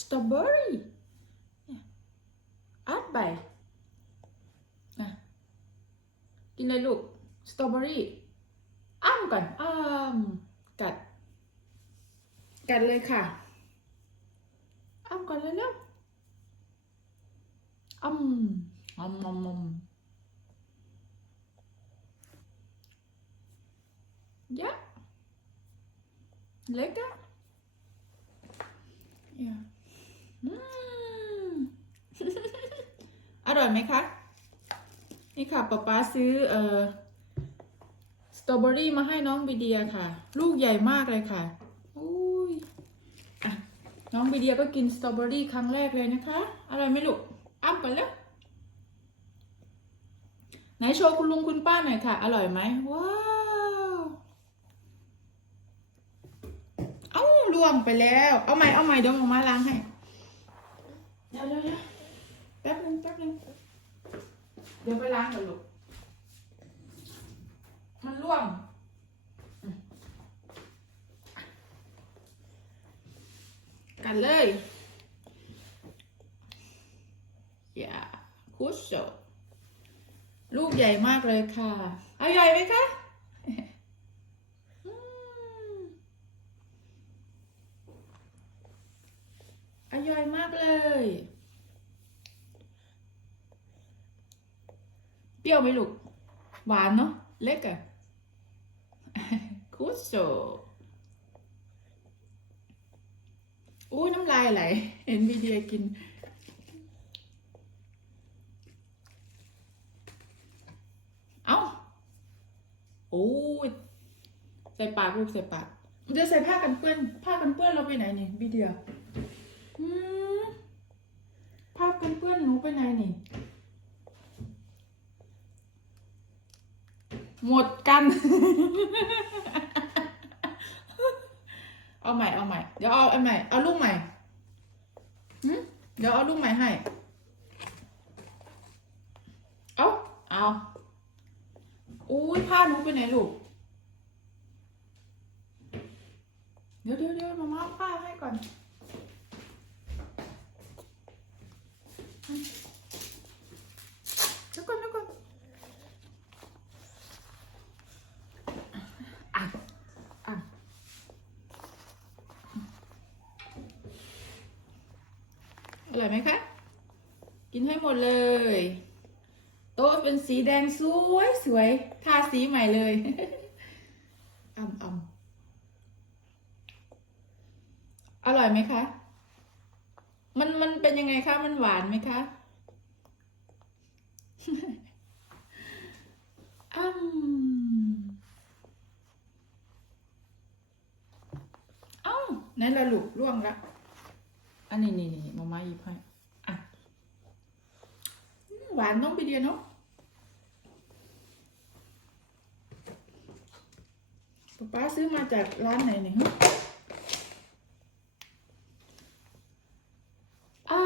สตรอเบอรี่อัดไปอะกินเลยลูกสตรอเบอรี่อ้ำก่อนอ้ำกัด กัดเลยค่ะ อ้ำก่อนเลยเร็วอ้ำอ้ำอ้ำอ้ำยะ lekker ja อืม อร่อยไหมคะ นี่ค่ะป๊าป๊าซื้อเอ่อสตรอเบอรี่มาให้น้องบีเดียค่ะ ลูกใหญ่มากเลยค่ะอุ้ยอะน้องบีเดียก็กินสตรอเบอรี่ครั้งแรกเลยนะคะ อร่อยไหมลูกอ้ำกันแล้วไหนโชว์คุณลุงคุณป้าหน่อยค่ะ อร่อยไหมว้าวเอ้าล่วงไปแล้ว เอาใหม่เอาใหม่เดี๋ยวมามาล้างให้ เดี๋ยวเดี๋ยวเดี๋ยวแป๊บนึงแป๊บนึง เดี๋ยวไปล้างก่อนลูก มันล่วงอืมกันเลย อย่าคุชโชลูกใหญ่มากเลยค่ะ เอาใหญ่ไหมคะอืมอร่อยมากเลย เปรี้ยวไหมลูก หวานเนาะ เล็กอะคุชโชอุ้ยน้ำลายไหล เห็นวีเดียกิน เอ้าโอ้ยใส่ปากลูกใส่ปากเดี๋ยวใส่ผ้ากันเปื้อน ผ้ากันเปื้อนเราไปไหนนี่วีเดียอืมภากันเปื้อนหนูไปไหนนี่ หมดกัน เอาใหม่เอาใหม่ เดี๋ยวเอาอันใหม่ เอาลูกใหม่เดี๋ยวเอาลูกใหม่ให้ เอาเอา อุ้ยผ้าหนูไปไหนลูก เดี๋ยวเดี๋ยวเดี๋ยวมามาเอาผ้าให้ก่อน เดี๋ยวก่อนเดี๋ยวก่อนอะอะอ ร่อยไหมคะ กินให้หมดเลย โต๊ะเป็นสีแดงสวยสวยทาสีใหม่เลยอ่ำอ่ำอร่อยไหมคะ มันมันเป็นยังไงคะ มันหวานไหมคะอืมเอ้านั่นละลูกล่วงละ อันนี้นี่นี่มาม่าหยิบให้อะอืมหวานน้องไปเดียวเนาะป๊าป๊าซื้อมาจากร้านไหนเนี่ยฮะอื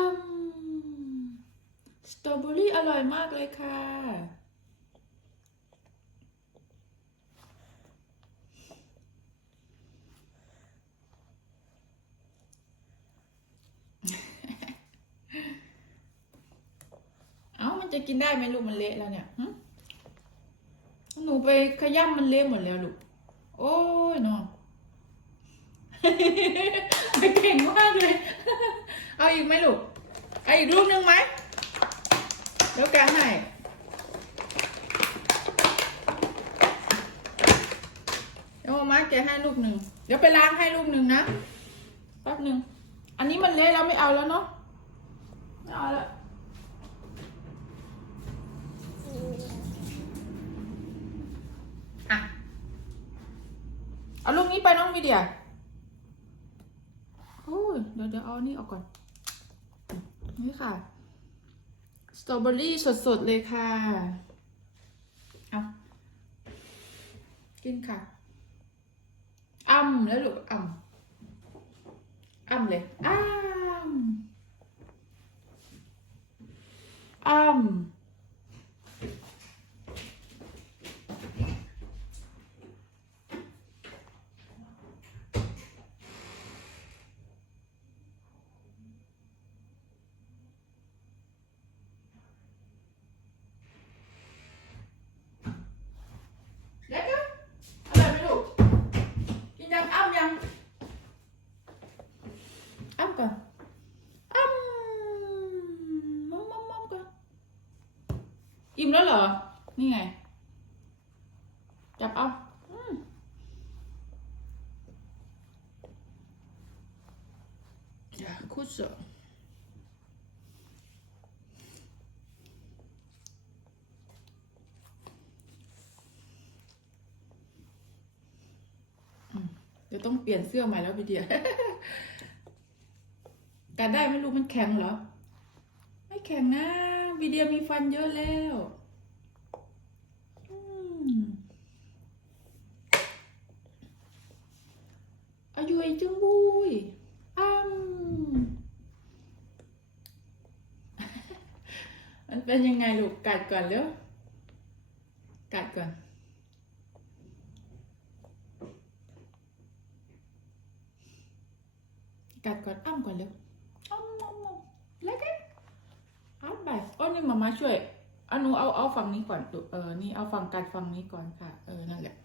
มสตรอเบอรี่อร่อยมากเลยค่ะ เอ้ามัน จะกินได้ไหมลูกมันเละแล้วเนี่ยหนูไปขย้ำมันเละหมดแล้วลูก โอ้ยเนาะเก่งมากเลย เอาอีกไหมลูก เอาอีกลูกหนึ่งไหมเดี๋ยวแกให้เดี๋ยวมาแกให้ลูกหนึ่ง เดี๋ยวไปล้างให้ลูกหนึ่งนะ แป๊บหนึ่ง อันนี้มันเละแล้วไม่เอาแล้วเนาะ ไม่เอาแล้ว เอาลูกนี้ไปน้องมีเดียโอ้ยเดี๋ยวเดี๋ยวเอานี่ออกก่อน นี่ค่ะ สตรอเบอรี่สดๆ เลยค่ะ เอากินค่ะอ่ำแล้วลูกอ่ำอ่ำเลยอ่ำอ่ำ มแล้วเหรอ นี่ไง จับเอาอืมอย่าคุดเสอะอืมเดี๋ยวต้องเปลี่ยนเสื้อใหม่แล้วพี่เดียการได้ไม่รู้มันแข็งเหรอ ไม่แข็งนะวีเดียมีฟันเยอะแล้วอืม อายุยจังบุยอ้ำมันเป็นยังไงลูกกัดก่อนเร็วกัดก่อนกัดก่อนอ้ำก่อนเร็วอ้ำอ้ำอ้ำเล็กๆอัพไปโอ้นี่มามาช่วยอันหนูเอาเอาฝั่งนี้ก่อนเออนี่เอาฝั่งกัดฝั่งนี้ก่อนค่ะ เออนั่นแหละ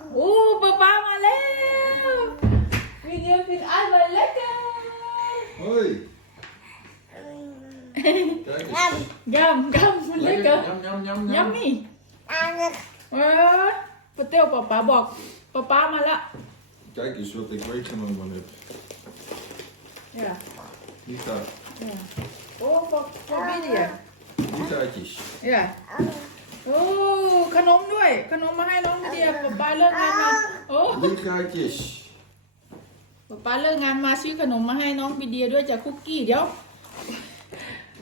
โอ้ป๊าป๊ามาแล้ววิดีโอฟินอันมาแล้วกัน Hoi. Kijk eens. ยำยำมันเล็ก Lekker. เกิน Jam, jam, jam, ยำ jam. มี่เออปะเตี้ยวป๊าป๊าบอกป๊าป๊ามาละ Kijk eens wat ik meegenomen heb. เนี่ย Nita. เนี่ยโอ้ฟอ กฟอกวิดีโอ Nitaatjes. เนี่ยโอ้ขนมด้วย ขนมมาให้น้องเดียป๊าป๊าเลิกงานมาโอ้ Nitaatjes. ป๊าป๊าเลิกงานมาซื้อขนมมาให้น้องบีเดียด้วยจากคุกกี้เดี๋ยว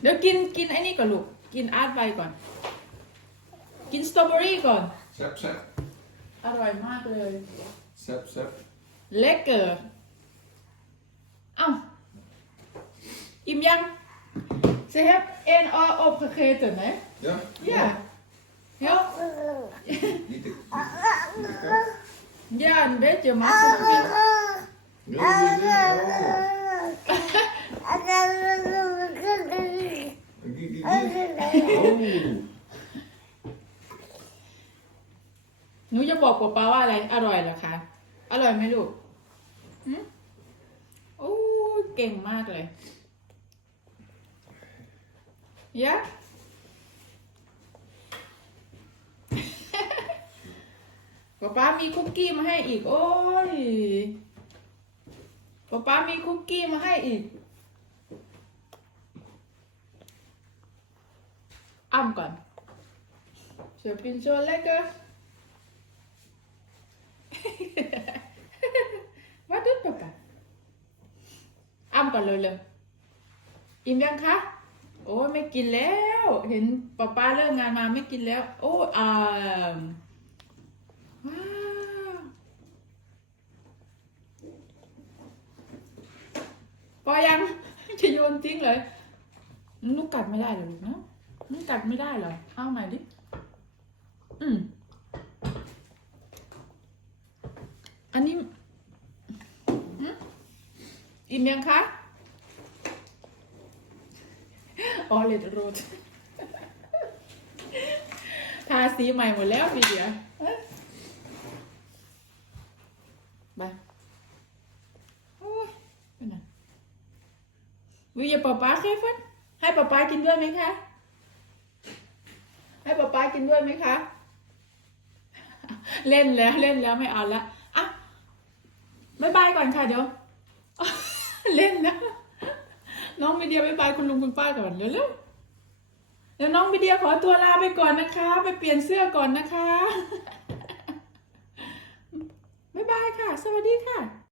เดี๋ยวกินกินไอ้นี่ก่อนลูก กินอาร์ตไวก่อน กินสตรอเบอรี่ก่อน Sep, sep. อร่อยมากเลย Sep, sep. เล็กเกอร์เอ้าอิ่มยัง Ze heeft één oor opgegeten, hè? Ja? Ja. Ja, ja een beetje, maar ze vindt- Nee, nee, nee. Oh. Gie, gie, gie. Oh. หนูจะบอกป๊าป๊าว่าอะไร อร่อยเหรอคะ อร่อยไหมลูกหืมโอ้ยเก่งมากเลยยะ ป๊าป๊ามีคุกกี้มาให้อีก โอ้ยป๊าป๊ามีคุกกี้มาให้อีกอ้ำก่อนเสือปินโชว์เล็กเกอร์ Wat doet papa? อ้ำก่อนเลยเลยอิ่มยังคะโอ้ยไม่กินแล้ว เห็นป้าป้าเลิกงานมาไม่กินแล้ว โอ้อ่า พอยังจะโยนทิ้งเลยนุกกัดไม่ได้เหรอลูกนะนุกกัดไม่ได้เหรอเอาใหม่ดิ อืมอันนี้อิ่มยังคะออเลดโรดทาสีใหม่หมดแล้วพี่เดีย ไปโอ้ยไปไหนวิยาป๊าป๊าเคฟันให้ป๊าป๊ากินด้วยไหมคะ ให้ป๊าป๊ากินด้วยไหมคะ เล่นแล้วเล่นแล้วไม่เอาละอะบายบายก่อนค่ะเดี๋ยว เล่นนะน้องวิเดียบายบายคุณลุงคุณป้าก่อนเร็วๆเดี๋ยวน้องวิเดียขอตัวลาไปก่อนนะคะ ไปเปลี่ยนเสื้อก่อนนะคะายบายค่ะ สวัสดีค่ะ